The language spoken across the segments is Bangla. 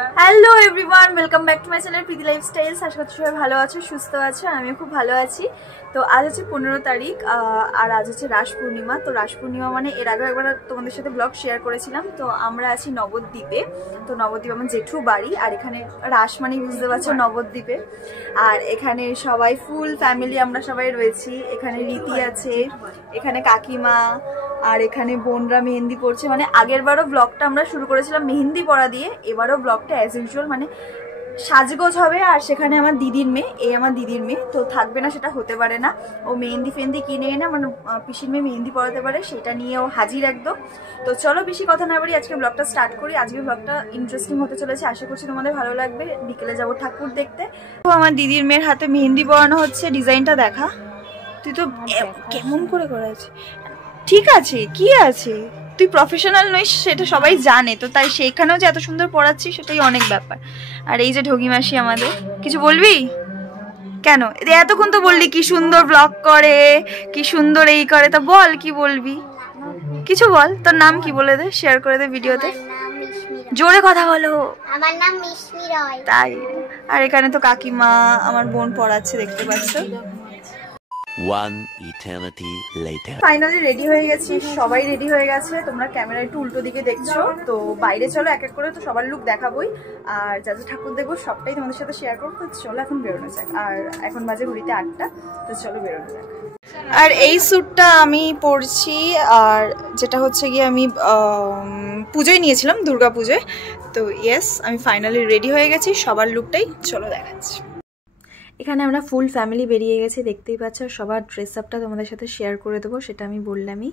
Hello everyone, welcome back to my channel Preeti lifestyles. আশা করছি সবাই ভালো আছো, সুস্থ আছো, আমিও খুব ভালো আছি। তো আজ হচ্ছে 15 তারিখ আর আজ হচ্ছে রাস পূর্ণিমা। তো রাস পূর্ণিমা মানে এর আগেও একবার তোমাদের সাথে ব্লগ শেয়ার করেছিলাম। তো আমরা আছি নবদ্বীপে। তো নবদ্বীপ আমার জেঠু বাড়ি, আর এখানে রাস মানে বুঝতে পারছো নবদ্বীপে। আর এখানে সবাই ফুল ফ্যামিলি আমরা সবাই রয়েছি। এখানে রীতি আছে, এখানে কাকিমা, আর এখানে বোনরা মেহেন্দি পড়ছে। মানে আগের বারও ব্লগটা আমরা শুরু করেছিলাম মেহেন্দি পড়া দিয়ে, এবারও ব্লগটা অ্যাজ ইউজুয়াল মানে সাজগোজ হবে। আর সেখানে আমার দিদির মেয়ে, আমার দিদির মেয়ে তো থাকবে না, সেটা হতে পারে না। ও মেহেন্দি ফেন্দি কিনে এনে মানে পিসির মেয়ে মেহেন্দি পড়াতে পারে, সেটা নিয়ে ও হাজির একদম। তো চলো বেশি কথা না বলি, আজকে ব্লগটা স্টার্ট করি। আজকে ব্লগটা ইন্টারেস্টিং হতে চলেছে, আশা করছি তোমাদের ভালো লাগবে। বিকেলে যাবো ঠাকুর দেখতে। তো আমার দিদির মেয়ের হাতে মেহেন্দি পড়ানো হচ্ছে। ডিজাইনটা দেখা, তুই তো কেমন করে করেছিস। ঠিক আছে, কি আছে, তুই প্রফেশনাল নইস সেটা সবাই জানে, তো তাই সেইখানেও যে এত সুন্দর পড়াচ্ছি সেটাই অনেক ব্যাপার। আর এই যে ঢগি মাসি আমাদের, কিছু বলবি কেন? এতক্ষণ তো বললি কি সুন্দর ব্লগ করে, কি সুন্দর এই করে, তা বল কি বলবি, কিছু বল। তোর নাম কি বলে দে, শেয়ার করে দে ভিডিওতে, জোরে কথা বলো। আমার নাম মিশমি রয়। তাই, আর এখানে তো কাকিমা আমার বোন পড়াচ্ছে, দেখতে পাচ্ছ। One eternity later. Finally ready হয়ে গেছি, সবাই রেডি হয়ে গেছে। তোমরা ক্যামেরা একটু উল্টো দিকে দেখছো, তো বাইরে চলো এক এক করে তো সবার লুক দেখাবোই। আর যা যা ঠাকুর দেখবো সবটাই তোমাদের সাথে শেয়ার করবো। তো চলো এখন বেরোনো যাক। আর এখন বাজে ঘড়িতে 8টা, তো চলো বেরোনো যাক। আর এই স্যুটটা আমি পরছি, আর যেটা হচ্ছে গিয়ে আমি পুজোয় নিয়েছিলাম, দুর্গা পুজোয়। তো ইয়েস, আমি ফাইনালি রেডি হয়ে গেছি, সবার লুকটাই চলো দেখাচ্ছি। এখানে আমরা ফুল ফ্যামিলি বেরিয়ে গেছি, দেখতেই পাচ্ছ। সবার ড্রেস আপটা তোমাদের সাথে শেয়ার করে দেবো, সেটা আমি বললামই।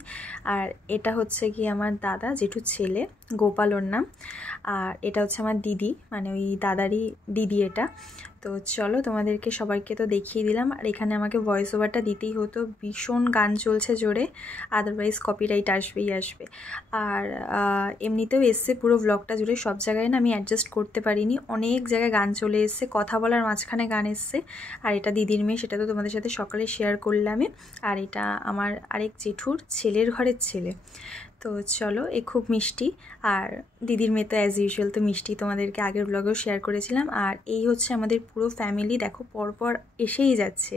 আর এটা হচ্ছে কি আমার দাদা জেঠুর ছেলে, গোপাল ওর নাম। আর এটা হচ্ছে আমার দিদি, মানে ওই দাদারই দিদি এটা। তো চলো তোমাদেরকে সবাইকে তো দেখিয়ে দিলাম। আর এখানে আমাকে ভয়েস ওভারটা দিতেই হতো, ভীষণ গান চলছে জোরে, আদারওয়াইজ কপিরাইট আসবেই আসবে। আর এমনিতেও এসছে পুরো ব্লগটা জুড়ে, সব জায়গায় না আমি অ্যাডজাস্ট করতে পারিনি, অনেক জায়গায় গান চলে এসছে, কথা বলার মাঝখানে গান এসছে। আর এটা দিদির মেয়ে, সেটা তো তোমাদের সাথে সকালে শেয়ার করলামই। আর এটা আমার আরেক জেঠুর ছেলের ঘরের ছেলে। তো চলো, এ খুব মিষ্টি। আর দিদির মেয়ে তো অ্যাজ ইউজুয়াল তো মিষ্টি, তোমাদেরকে আগের ব্লগেও শেয়ার করেছিলাম। আর এই হচ্ছে আমাদের পুরো ফ্যামিলি, দেখো পরপর এসেই যাচ্ছে।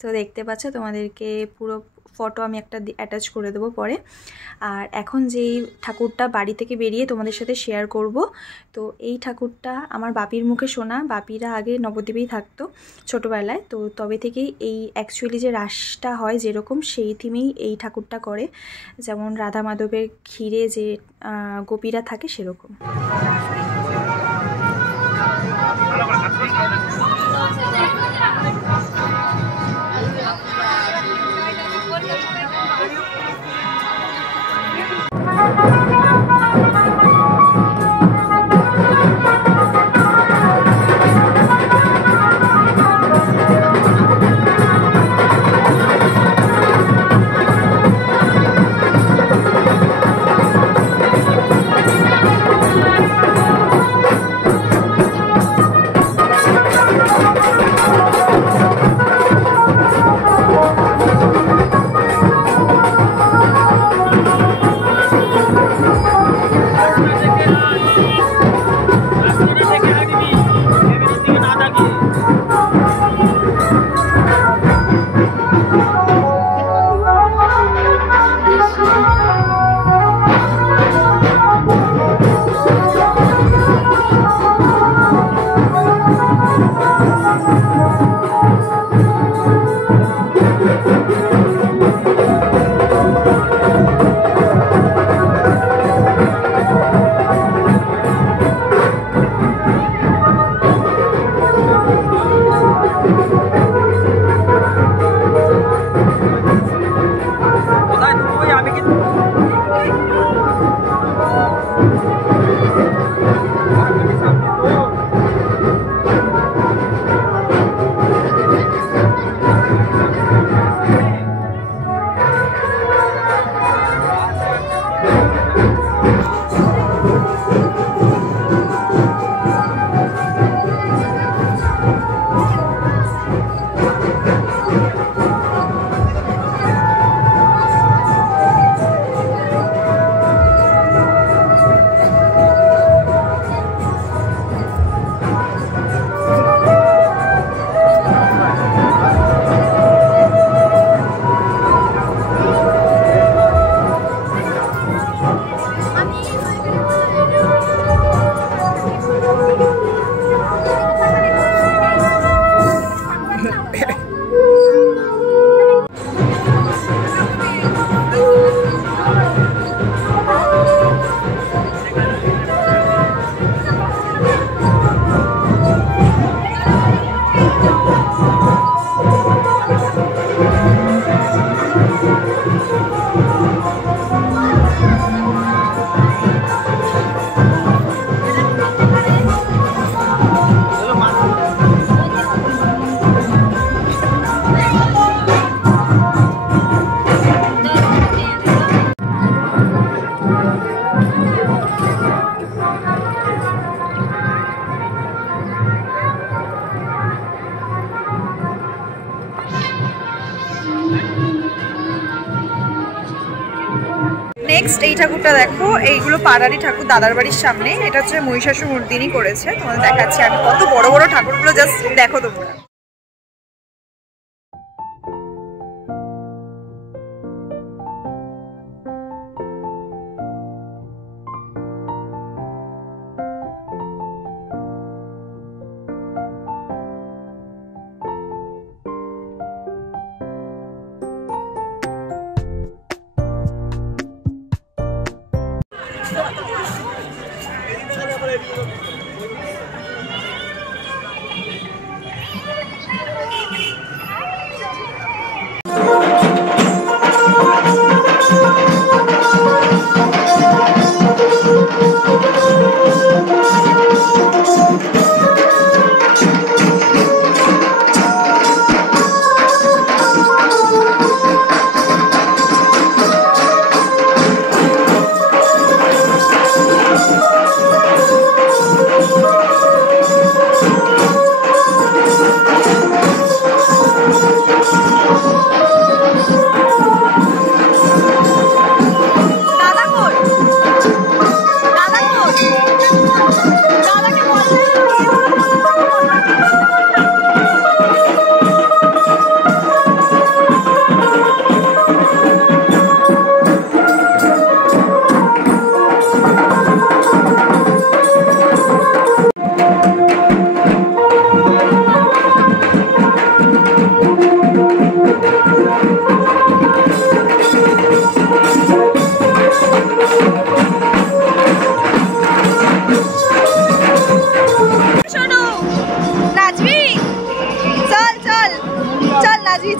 তো দেখতে পাচ্ছ, তোমাদেরকে পুরো ফটো আমি একটা অ্যাটাচ করে দেবো পরে। আর এখন যেই ঠাকুরটা বাড়ি থেকে বেরিয়ে তোমাদের সাথে শেয়ার করব, তো এই ঠাকুরটা আমার বাপির মুখে শোনা। বাপিরা আগে নবদ্বীপেই থাকতো ছোটোবেলায়, তো তবে থেকেই এই অ্যাকচুয়ালি যে রাসটা হয় যেরকম, সেই থিমেই এই ঠাকুরটা করে, যেমন রাধা মাধবের ক্ষীরে যে গোপীরা থাকে সেরকম। নেক্সট এই ঠাকুরটা দেখো, এইগুলো পাড়ারি ঠাকুর দাদার বাড়ির সামনে। এটা হচ্ছে মহিষাসুর মর্দিনী করেছে, তোমাদের দেখাচ্ছি আমি। কত বড় বড় ঠাকুরগুলো জাস্ট দেখো তোমরা।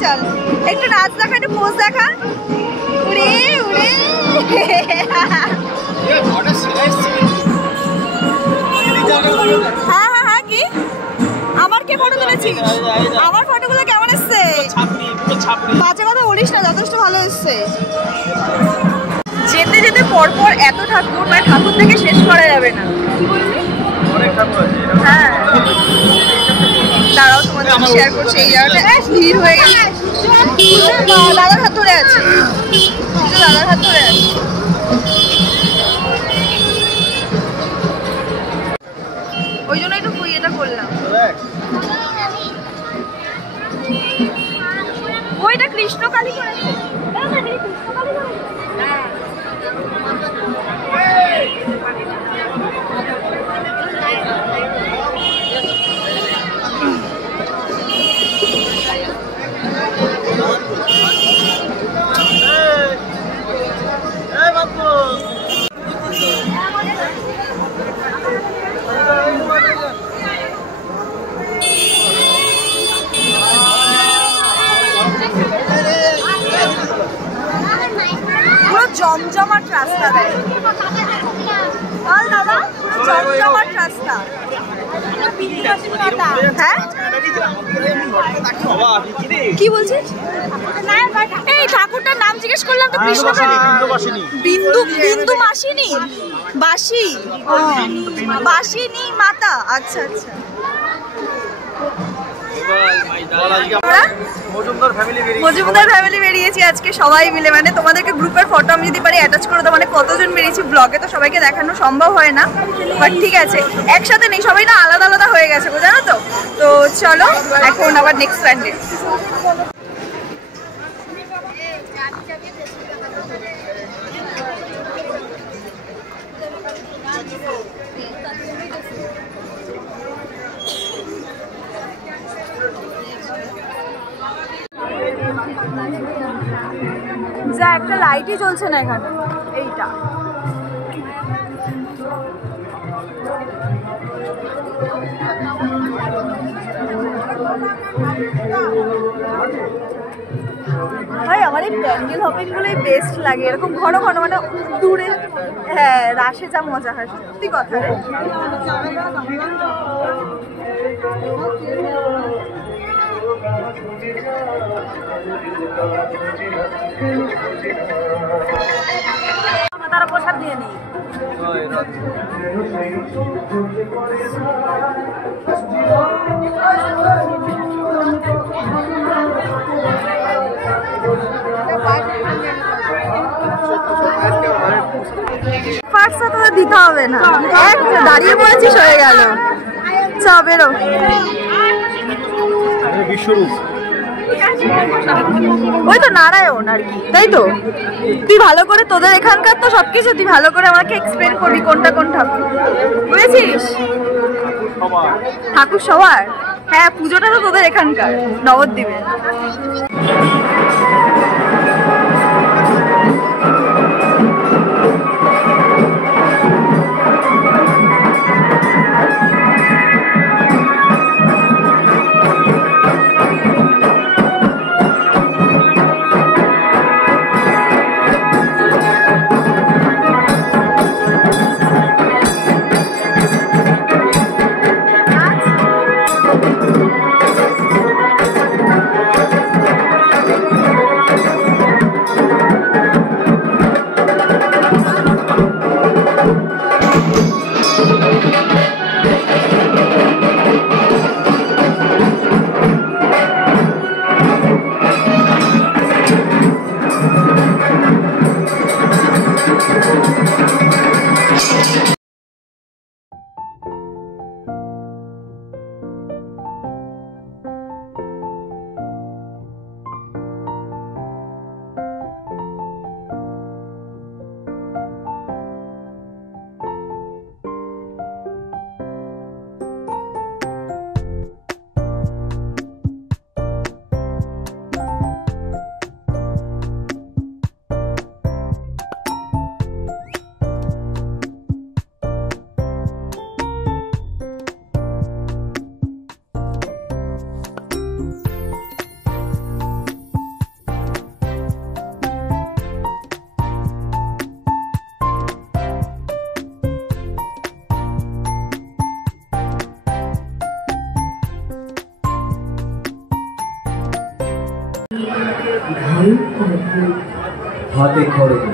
চল একটু নাচ দেখা, একটু পোজ দেখা। উড়ে উড়ে হ্যাঁ হ্যাঁ হ্যাঁ, কি আমার কে ফটো তুলেছিস? আমার ফটোগুলো কেমন এসছে? বাজে কথা বলিস না, যথেষ্ট ভালো এসছে। যেতে যেতে পরপর এত ঠাকুর, মানে ঠাকুর থেকে শেষ করা যাবে না। কি বললি? হ্যাঁ দাঁড়াও, তোমাদের শেয়ার করছি। এই জায়গাটা ভিড় হয়ে গেছে। দাদার হাত ধরে আছে, দাদার হাত ধরে আছে। ওই জন্য একটু এটা করলাম। ওইটা কৃষ্ণকালী করেছে। জমজমাট রাস্তা দেয় দাদা, পুরো জমজমাট রাস্তা। হ্যাঁ কি বলছিস? এই ঠাকুরটার নাম জিজ্ঞেস করলাম তো, কৃষ্ণ বিন্দু বিন্দু মাসিনী, বাসি বাসিনী মাতা। আচ্ছা আচ্ছা, মজুমদার ফ্যামিলি বেরিয়েছি আজকে সবাই মিলে। মানে তোমাদেরকে গ্রুপের ফটো আমি যদি পারি অ্যাটাচ করে দাও, মানে কতজন বেরিয়েছি। ব্লগে তো সবাইকে দেখানো সম্ভব হয় না, বাট ঠিক আছে, একসাথে নেই, সবাই না আলাদা আলাদা হয়ে গেছে, জানো তো। তো চলো এখন আবার নেক্সট প্যান্ডে। যা একটা লাইটই জ্বলছে না এখানে, এইটা ভাই আমার এই প্যান্ডেল হপিং গুলোই বেস্ট লাগে, এরকম ঘন ঘন, মানে দূরে। হ্যাঁ রাশে যা মজা হয়, সত্যি কথা রে। তারা প্রসাদ নিয়ে নিই। পার্সা তো দিতে হবে না, দাঁড়িয়ে পড়েছিস হয়ে গেল। চ বেরো। ওই তো নারায়ণ আর কি, তাই তো? তুই ভালো করে, তোদের এখানকার তো সবকিছু তুই ভালো করে আমাকে এক্সপ্লেন করবি কোনটা কোন ঠাকুর, বুঝেছিস? ঠাকুর সবার, হ্যাঁ পুজোটা তো তোদের এখানকার নবদ্বীপে। হাতে খড়গ,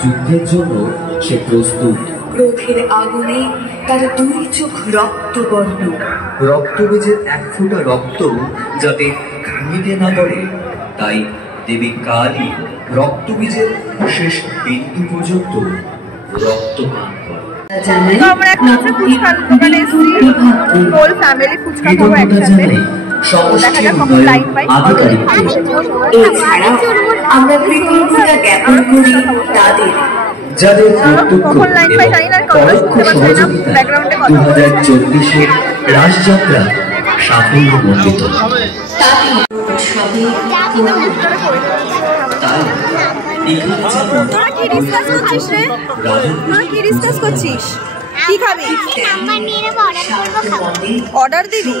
যুদ্ধের জন্য সে প্রস্তুত। ক্রোধের আগুনে তার দুই চোখ রক্তবর্ণ, রক্তবীজের এক ফোঁটা রক্ত যাতে ভেঙে না পড়ে, তাই দেবী কালী রক্তবীজের শেষ বিন্দু পর্যন্ত রক্তপান করে। আমরা একটা ফুচকার দোকানে এসেছি, হোল ফ্যামিলি ফুচকা খাবো একসাথে। দেখা যাক কখন লাইন পাই। এছাড়াও আমরা কৃতজ্ঞতা জ্ঞাপন করি তাদের যাদের প্রত্যক্ষ এবং পরোক্ষ সহযোগিতায় 2024-এর রাসযাত্রা সাফল্যমণ্ডিত। তাই তোরা কি ডিসকাস করছিস রে? তোরা কি ডিসকাস করছিস? কি খাবি? অর্ডার দিবি?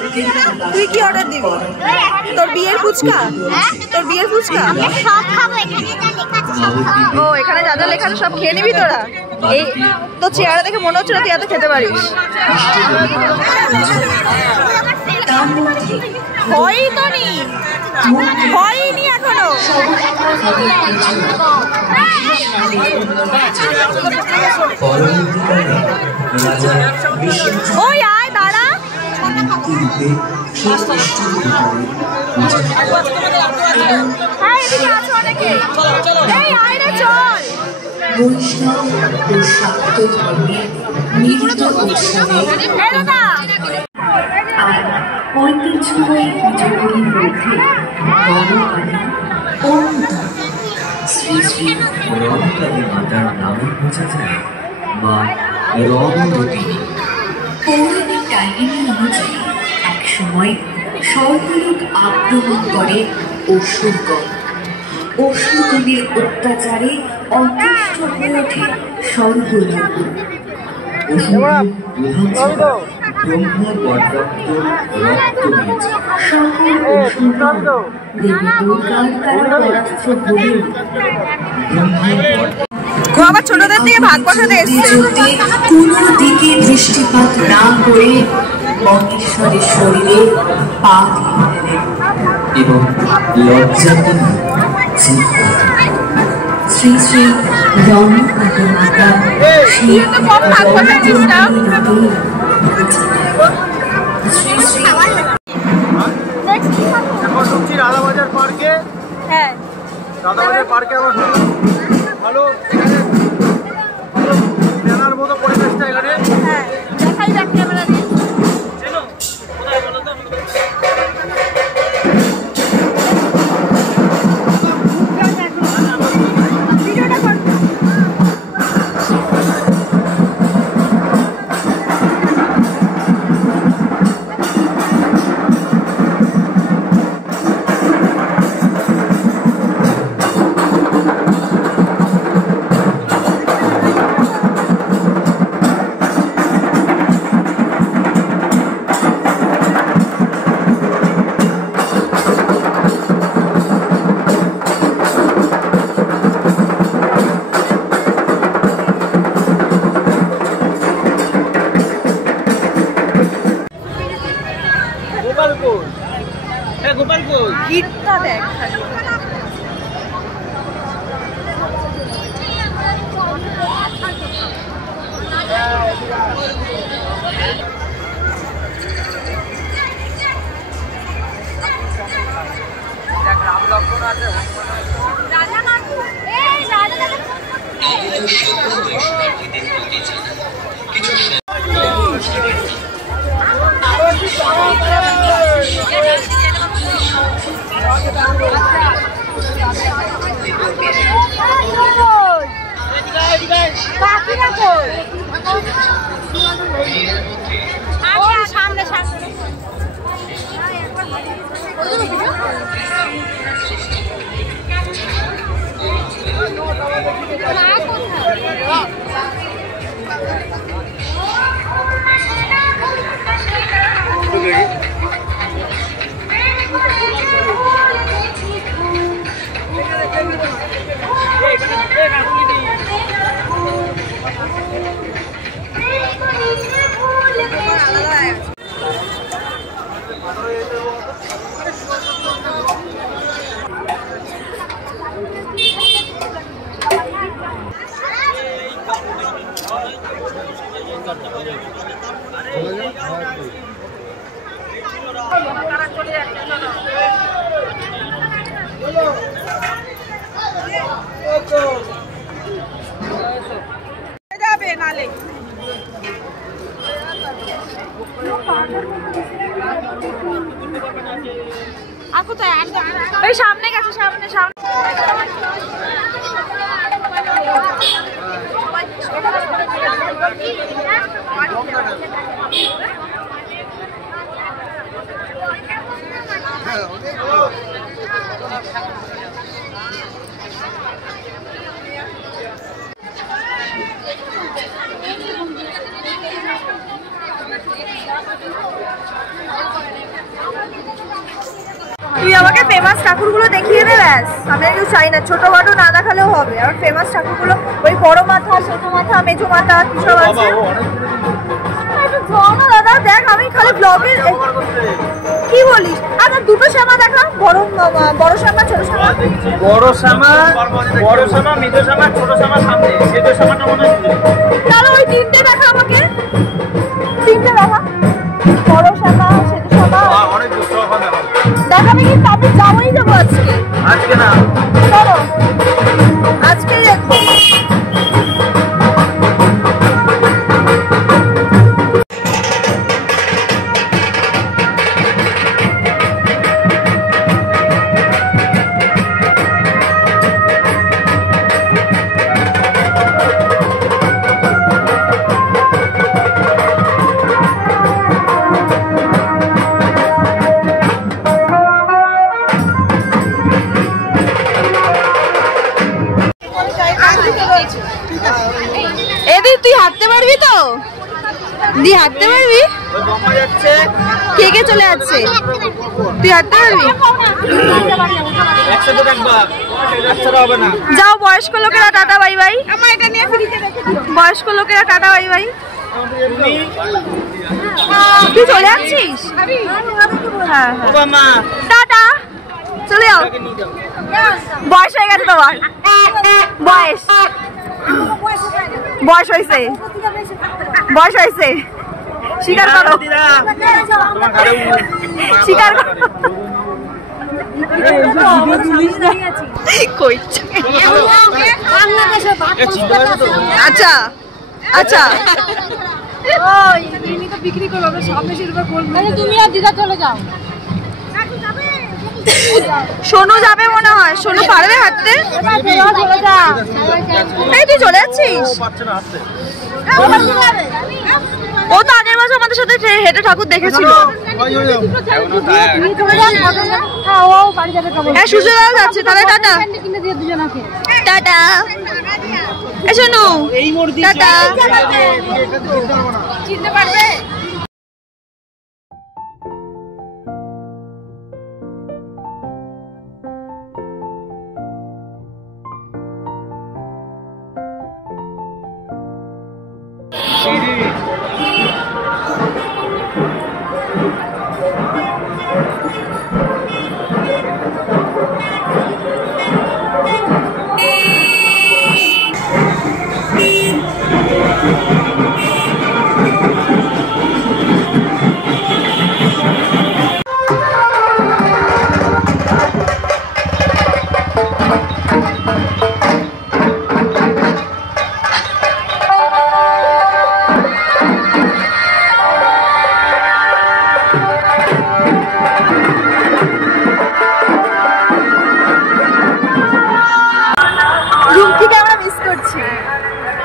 তুই কি অর্ডার দিবি? তোর বিয়ের ফুচকা? তোর বিয়ের ফুচকা? ও এখানে যা যা লেখা আছে সব খেয়ে নিবি তোরা? এই তো চেহারা দেখে মনে হচ্ছে না তুই এত খেতে পারিস। হয়ই তো নি, হয়নি এখনো। ওই আয় দাঁড়া। বৈষ্ণব ও শাক্ত ধর্মের মিলিত উৎসবে আর ঐতিহ্যময়ী পুজোগুলির মধ্যে বড়কালী অন্যতম। শ্রী শ্রী রমকালী মাতার নামে বোঝা যায় মা রমরতিনী। পৌরাণিক কাহিনী অনুযায়ী একসময় স্বর্গলোক আক্রমণ করে অসুরগণ। অসুরগণের অত্যাচারে অতিষ্ঠ হয়ে ওঠে স্বর্গলোক। ব্রহ্মার বরপ্রাপ্ত রক্তবীজ সকল অসুরগণ দেবী দুর্গার দ্বারা বর্ধিত হলেও ও আবার ছোটদের দিকে ভাগ বসাতে এসেছে। কোনো দিকে দৃষ্টিপাত না করে মহেশ্বরের শরীরে পা দিয়ে ফেলেন এবং লজ্জাপূর্ণ শ্রী শ্রী রাধাবাজার পার্কে। হ্যাঁ, রাধাবাজার পার্কে আমার ভালো এখানে মেলার মতো পরিবেশটা এখানে। হ্যাঁ, দেখাই যাক ক্যামেরা দিয়ে। গিটটা দেখ সামনে সামনে যাবে নালে ওই সামনে গেছে সামনে সামনে তুই আমাকে ফেমাস ঠাকুরগুলো দেখিয়ে দে ব্যাস, আমি আর কিছু চাই না, ছোটখাটো না দেখালেও হবে। আর ফেমাস ঠাকুরগুলো ওই বড় মাথা, ছোট মাথা, মেজো মাথা কি সব আছে। দাদা দেখ, আমি খালি ব্লগে কি বলিস? আচ্ছা দুটো শ্যামা দেখা, বড় শ্যামা, ছোট শ্যামা। বড় শ্যামা, বড় শ্যামা, মেজো শ্যামা, ছোট শ্যামা সামনে, সেজো শ্যামাটা মনে হয়। তাহলে ওই তিনটে দেখা আমাকে, তিনটে দেখা, বড় শ্যামা, সেজো শ্যামা। অনেক দুটো হবে দেখাবে কিন্তু আমি যাবোই যাবো আজকে। আজকে না, চলো আজকেই দেখবো। এদিক তুই হাঁটতে পারবি তো? দি হাঁটতে পারবি? কে কে চলে যাচ্ছে? তুই হাঁটতে পারবি? যাও বয়স্ক লোকেরা টাটা বাই বাই। বয়স্ক লোকেরা টাটা বাই বাই। তুই চলে যাচ্ছিস? হ্যাঁ হ্যাঁ টাটা, চলে যাও। বয়স হয়ে গেছে তোমার, বয়স বয়স হয়েছে, বয়স হয়েছে, স্বীকার করো, স্বীকার করো। আচ্ছা আচ্ছা বিক্রি করবো সামনে তুমি আর দিদা চলে যাও। সোনু যাবে মনে হয়, সোনু পারবে হাঁটতে? এই তুই চলে যাচ্ছিস? ও তো আগের বছর আমাদের সাথে হেঁটে ঠাকুর দেখেছিল। হ্যাঁ সুজয়দাও যাচ্ছে, তাহলে টাটা টাটা। শোনো টাটা, চিনতে পারবে?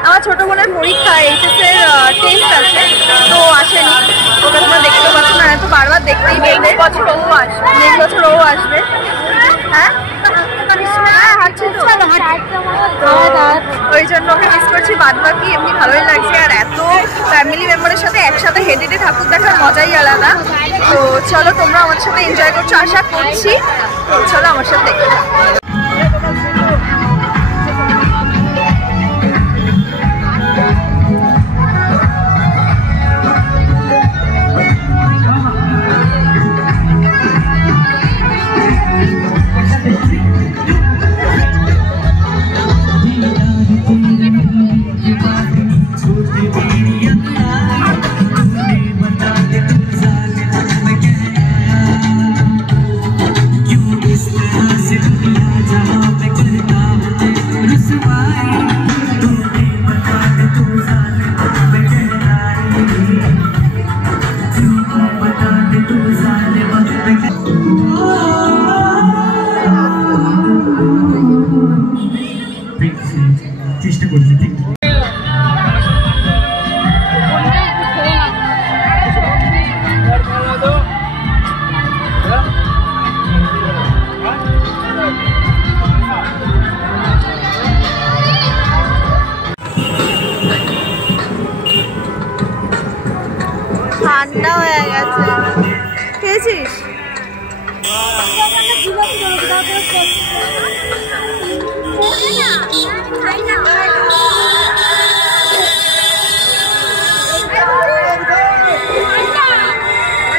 আমার ছোট বোনের পরীক্ষা এইচএস এর টেস্ট আছে, তো আসেনি। ওকে তোমরা দেখতেও পাচ্ছ না, তো বারবার দেখতেই পেলে। বছর ও আসবে, নেক্সট বছর ও আসবে। হ্যাঁ ওই জন্য ওকে মিস করছি। বাদ বাকি এমনি ভালোই লাগছে, আর এত ফ্যামিলি মেম্বারের সাথে একসাথে হেঁটে হেঁটে ঠাকুর দেখার মজাই আলাদা। তো চলো তোমরা আমার সাথে এনজয় করছো আশা করছি, তো চলো আমার সাথে দেখতে। চেষ্টা করছি। ঠান্ডা হয়ে গেছে, খেয়েছিস?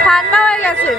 ঠান্ডা হয়ে গেছে।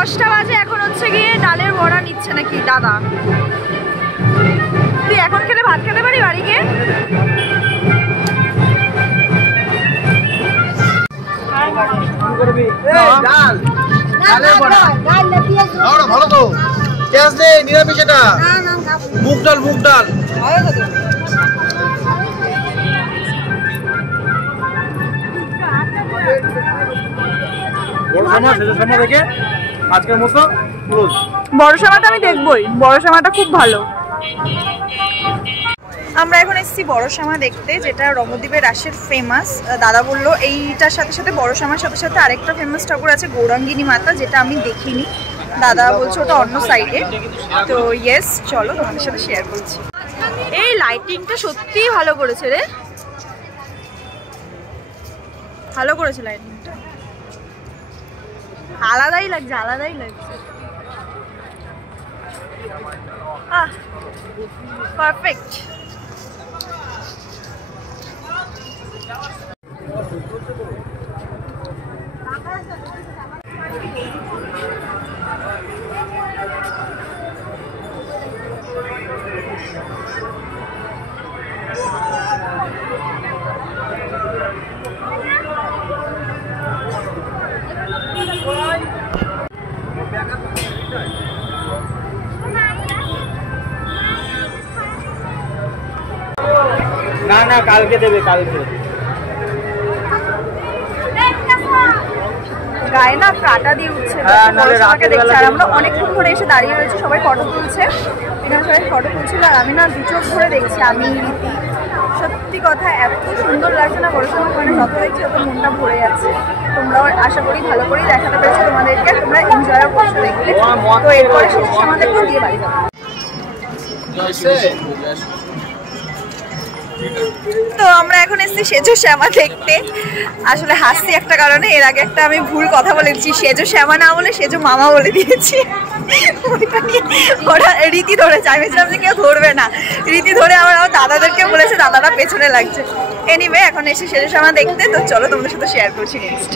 10টা বাজে, এখন হচ্ছে গিয়ে ডালের বড়া নিচ্ছে নাকি দাদা। তুই এখন খেলে ভাত খেতে পারি বাড়ি গিয়ে? ভালো তো পেঁয়াজ নেই, নিরামিষ এটা। মুগ ডাল, মুগ ডাল দেখে আজকের মতো ক্লোজ। বড় সামাটা আমি দেখবই, বড় সামাটা খুব ভালো। আমরা এখন এসেছি বড় সামা দেখতে, যেটা রমদ্বীপের রাসের ফেমাস। দাদা বললো এইটার সাথে সাথে বড় সামার সাথে সাথে আরেকটা ফেমাস ঠাকুর আছে গৌরাঙ্গিনী মাতা, যেটা আমি দেখিনি। দাদা বলছে ওটা অন্য সাইডে। তো ইয়েস, চলো তোমাদের সাথে শেয়ার করছি। এই লাইটিংটা সত্যিই ভালো করেছে রে, ভালো করেছে লাইটিংটা, আলাদাই লাগছে, আলাদাই লাগছে। পারফেক্ট। না না, কালকে দেবে, কালকে। গায়ে না কাটা দিয়ে উঠছে, দেখছি। আর আমরা অনেকক্ষণ ধরে এসে দাঁড়িয়ে রয়েছে, সবাই ফটো তুলছে, এখানে সবাই ফটো তুলছিল। আর আমি না 2 চোখ ধরে দেখছি, আমি রীতি। সত্যি কথা এত সুন্দর লাগছে না বড় সময়, মানে যত দেখছি তত মনটা ভরে যাচ্ছে। তোমরাও আশা করি ভালো করেই দেখাতে পেরেছো তোমাদেরকে, তোমরা এনজয়ও করছো দেখলে। তো এরপরে শেষ আমাদেরকেও দিয়ে বাড়ি যাবো। তো আমরা এখন এসেছি সেজো শ্যামা দেখতে। আসলে হাসছি একটা কারণে, এর আগে একটা আমি ভুল কথা বলেছি, সেজো শ্যামা না বলে সেজো মামা বলে দিয়েছি। ওরা রীতি ধরেছে, আমি ভেবেছিলাম যে কেউ ধরবে না, রীতি ধরে আমার দাদাদেরকে বলেছে, দাদারা পেছনে লাগছে। এনিওয়ে এখন এসে সেজো শ্যামা দেখতে। তো চলো তোমাদের সাথে শেয়ার করছি নেক্সট।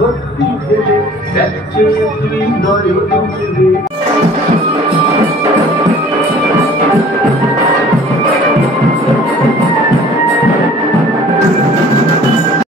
ভক্তি